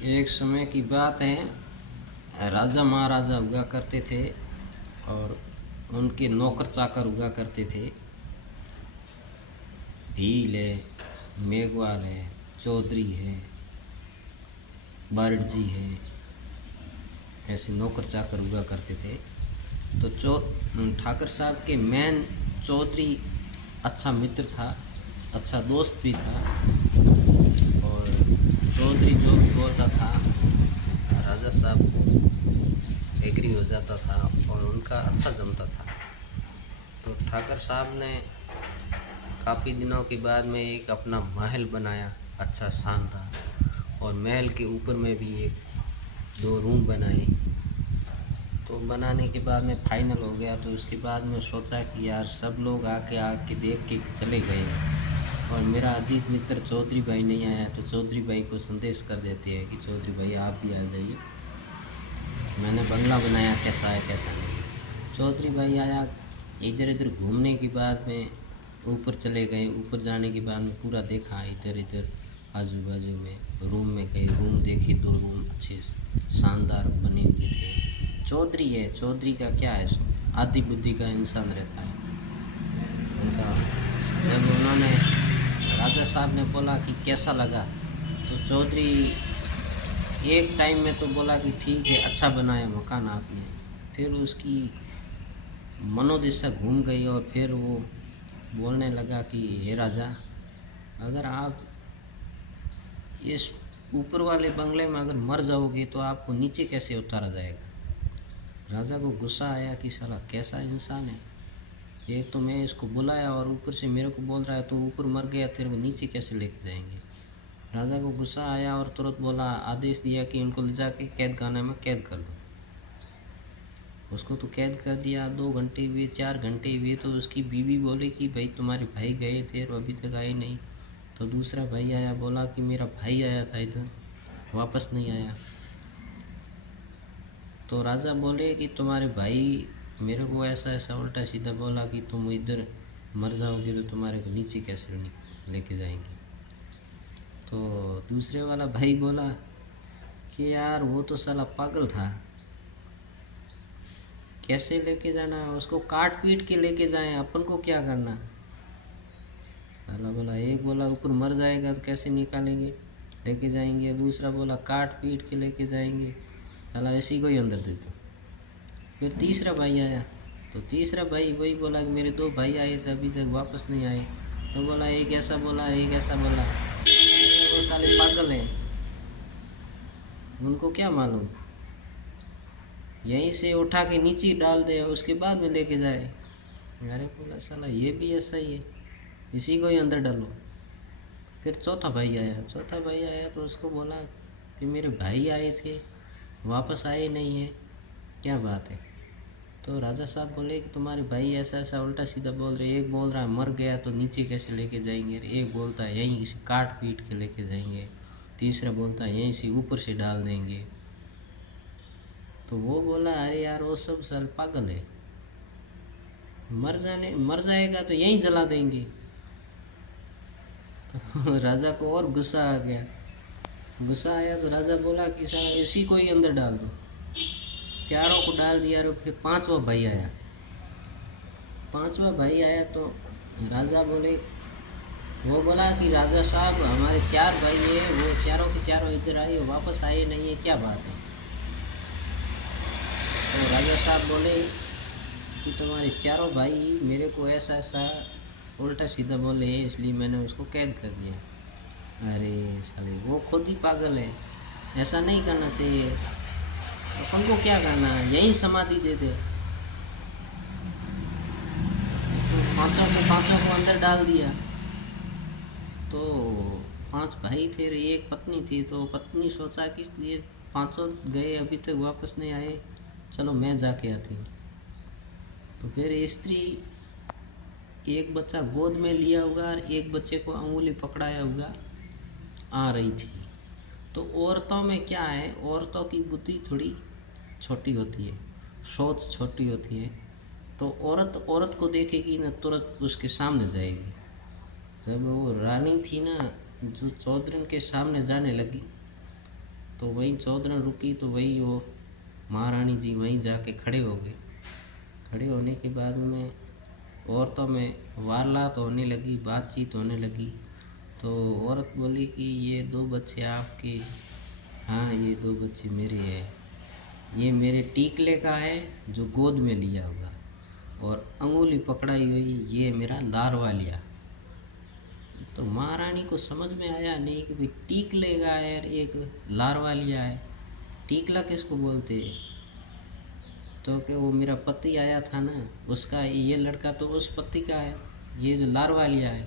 एक समय की बात है, राजा महाराजा हुआ करते थे और उनके नौकर चाकर हुआ करते थे। भील है, मेघवाल है, चौधरी है, बारड जी है, ऐसे नौकर चाकर हुआ करते थे। तो ठाकर साहब के मेन चौधरी अच्छा मित्र था, अच्छा दोस्त भी था। और चौधरी जो भी बोलता था राजा साहब को एग्री हो जाता था और उनका अच्छा जमता था। तो ठाकर साहब ने काफ़ी दिनों के बाद में एक अपना महल बनाया, अच्छा शानदार, और महल के ऊपर में भी एक दो रूम बनाए। तो बनाने के बाद में फाइनल हो गया। तो उसके बाद में सोचा कि यार सब लोग आके देख के चले गए और मेरा अजीत मित्र चौधरी भाई नहीं आया। तो चौधरी भाई को संदेश कर देते हैं कि चौधरी भाई आप भी आ जाइए, मैंने बंगला बनाया, कैसा है कैसा नहीं। चौधरी भाई आया, इधर इधर घूमने के बाद में ऊपर चले गए। ऊपर जाने के बाद में पूरा देखा, इधर इधर आजू बाजू में रूम में गए, रूम देखे, दो रूम अच्छे शानदार बने हुए थे। चौधरी है, चौधरी का क्या है, आदि बुद्धि का इंसान रहता है उनका। जब उन्होंने राजा साहब ने बोला कि कैसा लगा, तो चौधरी एक टाइम में तो बोला कि ठीक है, अच्छा बनाया मकान आपने। फिर उसकी मनोदशा घूम गई और फिर वो बोलने लगा कि हे राजा, अगर आप इस ऊपर वाले बंगले में अगर मर जाओगे तो आपको नीचे कैसे उतारा जाएगा। राजा को गुस्सा आया कि साला कैसा इंसान है, एक तो मैं इसको बुलाया और ऊपर से मेरे को बोल रहा है तो ऊपर मर गया, तेरे को नीचे कैसे लेके जाएंगे। राजा को गुस्सा आया और तुरंत बोला, आदेश दिया कि उनको ले जाके कैद खाने में कैद कर दो। उसको तो कैद कर दिया। 2 घंटे हुए, 4 घंटे हुए, तो उसकी बीवी बोली कि भाई तुम्हारे भाई गए थे और अभी तक आए नहीं। तो दूसरा भाई आया, बोला कि मेरा भाई आया था इधर, वापस नहीं आया। तो राजा बोले कि तुम्हारे भाई मेरे को ऐसा ऐसा उल्टा सीधा बोला कि तुम इधर मर जाओगे तो तुम्हारे को नीचे कैसे लेके जाएंगे। तो दूसरे वाला भाई बोला कि यार वो तो साला पागल था, कैसे लेके जाना, उसको काट पीट के लेके जाएं, अपन को क्या करना। साला बोला, एक बोला ऊपर मर जाएगा तो कैसे निकालेंगे, लेके जाएंगे। दूसरा बोला काट पीट के लेके जाएंगे, साला ऐसी को ही अंदर दे दो। फिर तीसरा भाई आया, तो तीसरा भाई वही बोला कि मेरे 2 भाई आए थे अभी तक वापस नहीं आए। तो बोला एक ऐसा बोला, एक ऐसा बोला। वो साले पागल हैं, उनको क्या मालूम, यहीं से उठा के नीचे डाल दे उसके बाद में लेके जाए। अरे बोला साला ये भी ऐसा ही है, इसी को ही अंदर डालो। फिर चौथा भाई आया, चौथा भाई आया तो उसको बोला कि मेरे भाई आए थे वापस आए नहीं है, क्या बात है। तो राजा साहब बोले कि तुम्हारे भाई ऐसा ऐसा उल्टा सीधा बोल रहे, एक बोल रहा है मर गया तो नीचे कैसे लेके जाएंगे, एक बोलता है यहीं से काट पीट के लेके जाएंगे, तीसरा बोलता है यहीं से ऊपर से डाल देंगे। तो वो बोला अरे यार वो सब साल पागल है, मर जाएगा तो यहीं जला देंगे। तो राजा को और गुस्सा आ गया, गुस्सा आया तो राजा बोला कि साला इसी को ही अंदर डाल दो। चारों को डाल दिया। और फिर पांचवा भाई आया, पांचवा भाई आया तो राजा बोले, वो बोला कि राजा साहब हमारे 4 भाई है, वो चारों के चारों इधर आए वापस आए नहीं है, क्या बात है। तो राजा साहब बोले कि तुम्हारे चारों भाई मेरे को ऐसा ऐसा उल्टा सीधा बोले इसलिए मैंने उसको कैद कर दिया। अरे साले वो खुद ही पागल है, ऐसा नहीं करना चाहिए, अपन को क्या करना है, यहीं समाधि दे दे। तो पांचों को अंदर डाल दिया। तो 5 भाई थे, एक पत्नी थी। तो पत्नी सोचा कि ये पांचों गए अभी तक वापस नहीं आए, चलो मैं जाके आती हूँ। तो फिर स्त्री एक बच्चा गोद में लिया होगा और एक बच्चे को अंगुली पकड़ाया होगा आ रही थी। तो औरतों में क्या है, औरतों की बुद्धि थोड़ी छोटी होती है, सोच छोटी होती है। तो औरत औरत को देखेगी ना तुरंत उसके सामने जाएगी। जब वो रानी थी ना, जो चौधरी के सामने जाने लगी तो वहीं चौधरन रुकी तो वही वो महारानी जी वहीं जाके खड़े हो गए। खड़े होने के बाद में औरतों में वारदात होने लगी, बातचीत होने लगी। तो औरत बोली कि ये 2 बच्चे आपके? हाँ, ये 2 बच्चे मेरे हैं। ये मेरे टीकले का है जो गोद में लिया होगा, और अंगुली पकड़ाई हुई ये मेरा लारवा लिया। तो महारानी को समझ में आया नहीं कि भाई टीकले का है और एक लारवा लिया है। टीकला किसको बोलते हैं? तो कि वो मेरा पति आया था ना, उसका, ये लड़का तो उस पति का है, ये जो लारवा लिया है।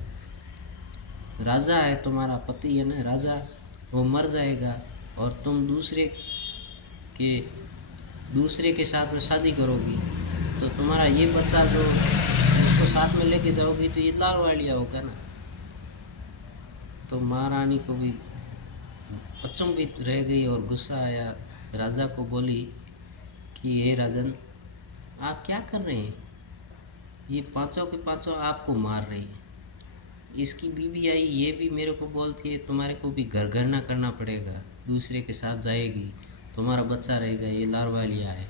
राजा है तुम्हारा पति है ना, राजा, वो मर जाएगा और तुम दूसरे के साथ में शादी करोगी, तो तुम्हारा ये बच्चा जो उसको साथ में लेके जाओगी तो ये लारवा लिया होगा ना। तो महारानी को भी अचंभित रह गई और गुस्सा आया। राजा को बोली कि हे राजन, आप क्या कर रहे हैं? ये पांचों के पांचों आपको मार रही है। इसकी बीवी आई, ये भी मेरे को बोलती है तुम्हारे को भी घर घर ना करना पड़ेगा, दूसरे के साथ जाएगी, तुम्हारा बच्चा रहेगा, ये लारवा लिया है।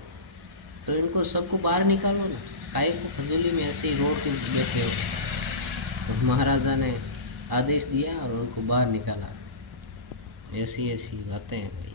तो इनको सबको बाहर निकालो ना, काहे को फजूली में ऐसे ही रोड के बैठे हो। तो महाराजा ने आदेश दिया और उनको बाहर निकाला। ऐसी ऐसी बातें हैं भाई।